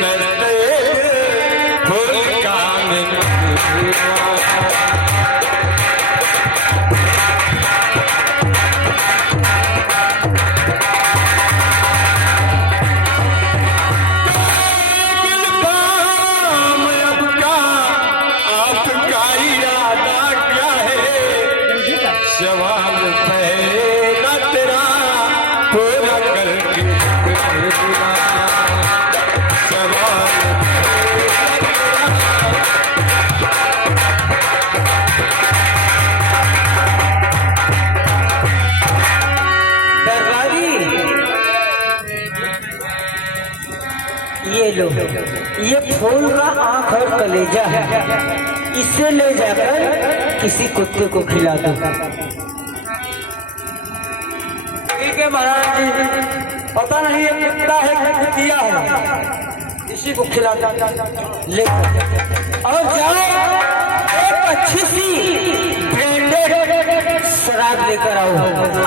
करते फूल का मिलवा। सवाल पहला तेरा पूरा करके सवाल दरबारी ये लो, ये फूल का आंख और कलेजा है, इसे ले जाकर किसी कुत्ते को खिला दो। ठीक है महाराज जी, पता नहीं ये कुत्ता है कि कुतिया है, इसी को खिला दो। ले और जाओ एक अच्छी सी ब्रांडेड शराब लेकर आओ।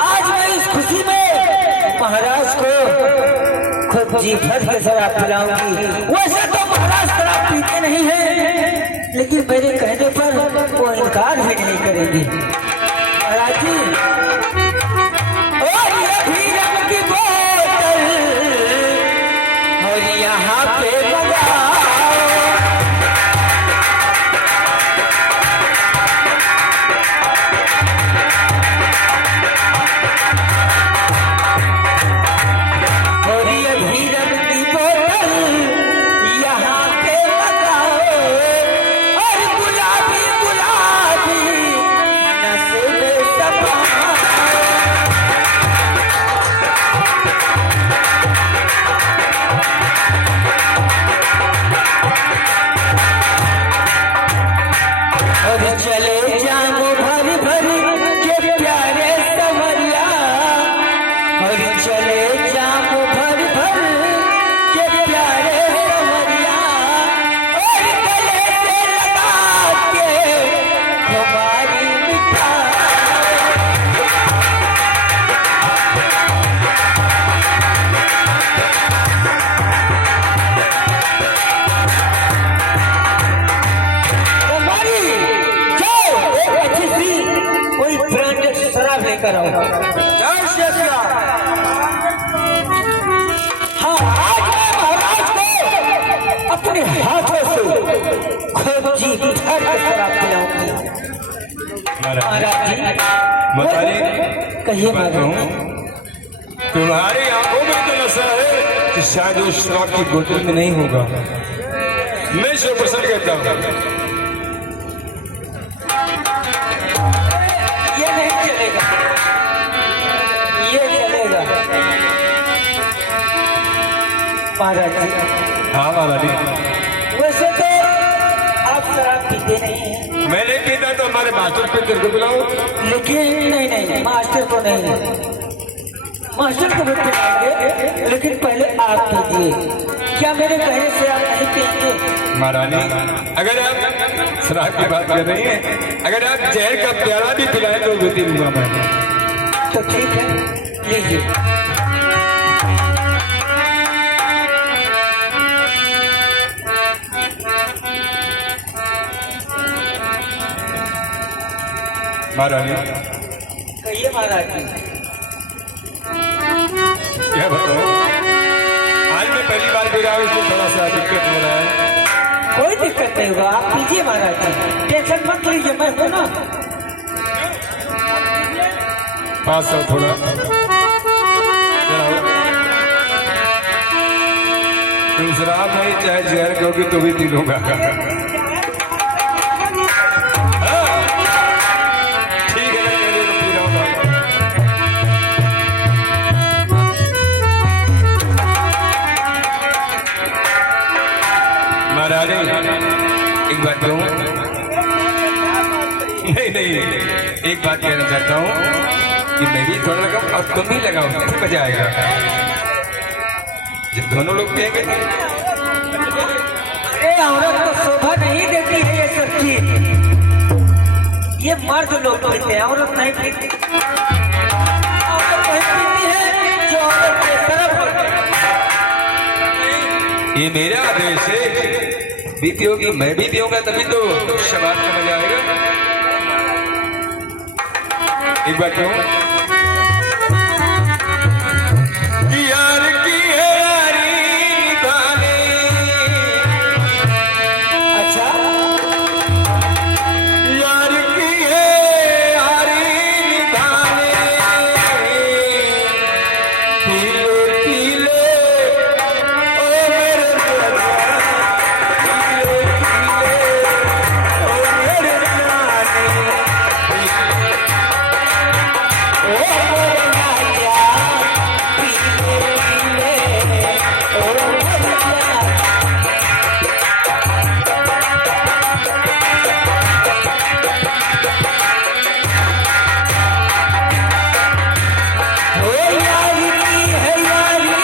आज मैं इस खुशी में महाराज को खुद जी भर के शराब पिलाऊंगी। वैसे तो महाराज शराब पीते नहीं है, लेकिन मेरे कहने पर वो इनकार भी नहीं करेंगे। महाराज जी, और ये भी रंग की बोतल और यहाँ पे लगाओ। और ये भी रंग की बोतल यहाँ पे लगाओ। और गुलाबी गुलाबी नशे में समाओ। और चले जाओ भर भर के प्यारे सवरिया। और चले जाओ भर भर के प्यारे सवरिया। और गले से लगा के हमारी मिठाई। हमारी जाओ एक अच्छी सी कोई ब्रांडेड शराब लेकर आओ। हाँ, आज मैं महाराज को अपने हाथों से खुद जी भर के शराब पिलाऊंगी। महाराज जी, कहिए महाराज। तुम्हारी आंखों में तो नशा है कि शायद उस शराब की बोतल में नहीं होगा। मैं इसे पसंद करता हूँ। ये नहीं चलेगा, ये चलेगा। महाराज जी, हाँ महाराज जी, वैसे तो आप शराब पीते नहीं हैं, मैं नहीं पीता तो हमारे मास्टर पे तेरे को बुलाओ। लेकिन नहीं, मास्टर को नहीं, मास्टर को भी पिलाएंगे, लेकिन पहले आप पीजिए। क्या मेरे कहने से आप नहीं पिएंगे? महारानी, अगर आप शराब की बात कर रही हैं, अगर आप जहर का प्याला भी पिलाएं तो भी लूंगा मैं। तो ठीक है, लीजिए। महारानी, कहिए महाराज जी। क्या बताओ, आज मैं पहली बार पी रहा हूँ, इसलिए थोड़ा सा दिक्कत हो रहा है। कोई दिक्कत नहीं होगा, आप पीजिए महाराज जी, टेंशन मत लीजिए, मैं हूँ ना। पास सौ थोड़ा तुम शराब नहीं चाहे जहर कहोगे तो भी पी लूंगा। ठीक है, मैं तो पी रहा हूँ। महाराज, एक बात कहूँ? नहीं, एक बात कहना चाहता हूँ कि मैं भी थोड़ा लगाऊं और तुम भी लगाओ, फिर मजा आएगा। जब दोनों लोग पिएंगे। अरे औरत को शोभा नहीं देती है ये सब चीज, ये मर्द लोग पीते हैं, औरत नहीं पीती। औरत वही पीती है जो औरत बेशरम होती है। ये मेरा आदेश है, बीती होगी मैं भी पीऊंगा तभी तो शबाब का मजा आएगा। एक बार क्यों यार की है यारी निभाने। अच्छा यार की है यारी निभाने। पीले पीले ओ मेरे जाने, पीले पीले ओ मेरे जाने। ओ मोरा राजा पीले पीले ओ मोरा ओ यारी की है यारी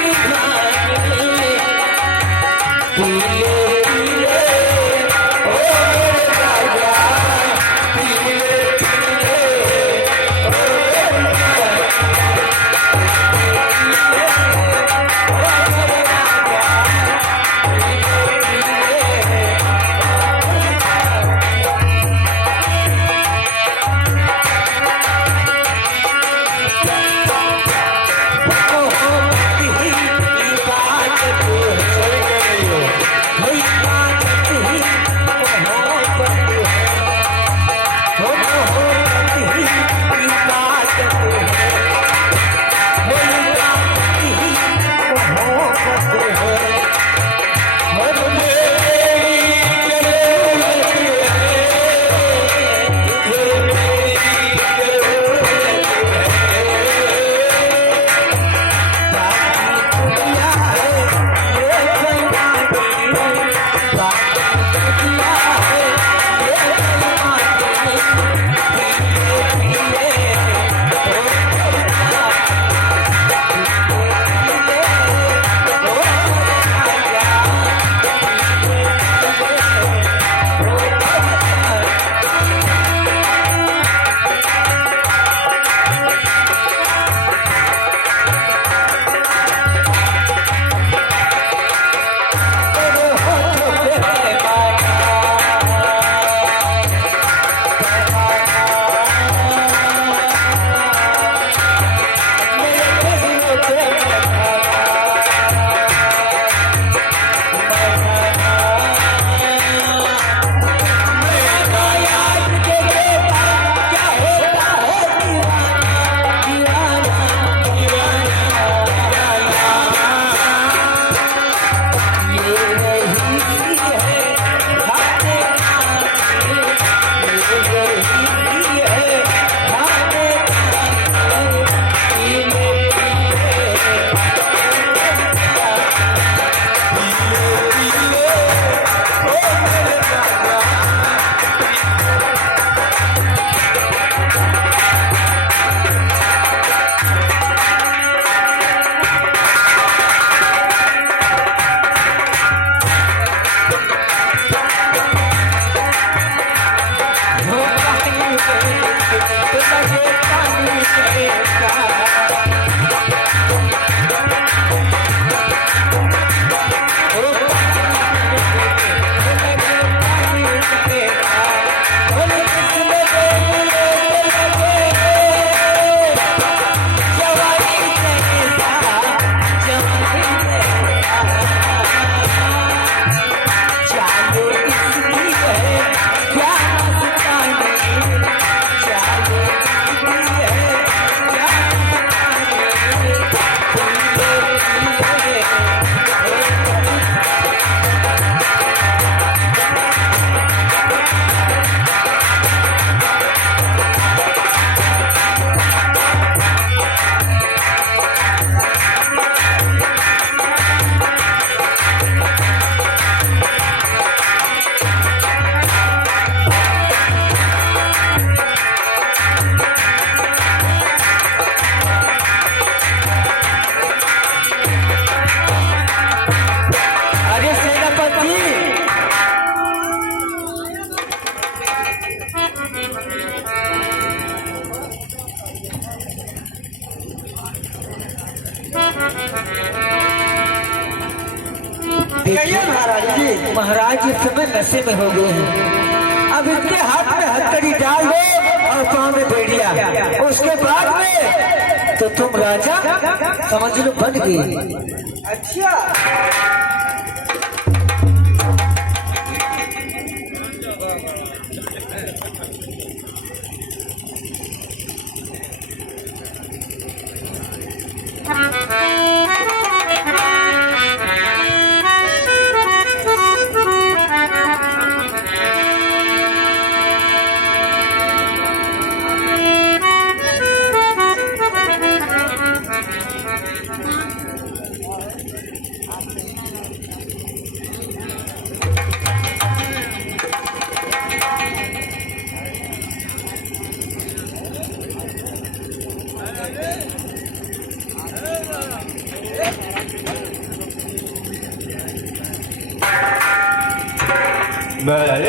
निभाने पीले पीले ओ मेरे राजा पीले पीले ओ मेरे राजा ओ हो की बात तू है देखिए महाराज जी, महाराज इस समय नशे में हो गए हैं। अब इनके हाथ में हथकड़ी डाल दो और पाँव में भेड़िया, उसके बाद में तो तुम राजा समझ लो बन गए। अच्छा मैं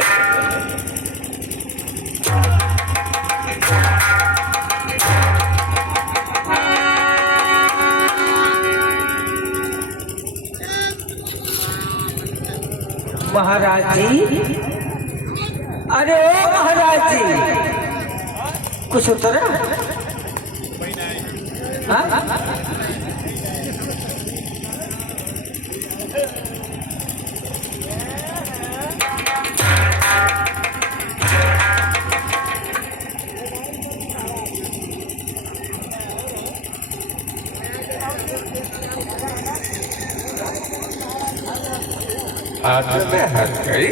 महाराज जी, अरे ओ महाराज जी, कुछ उतरा? हाँ? हाथ में हथकड़ी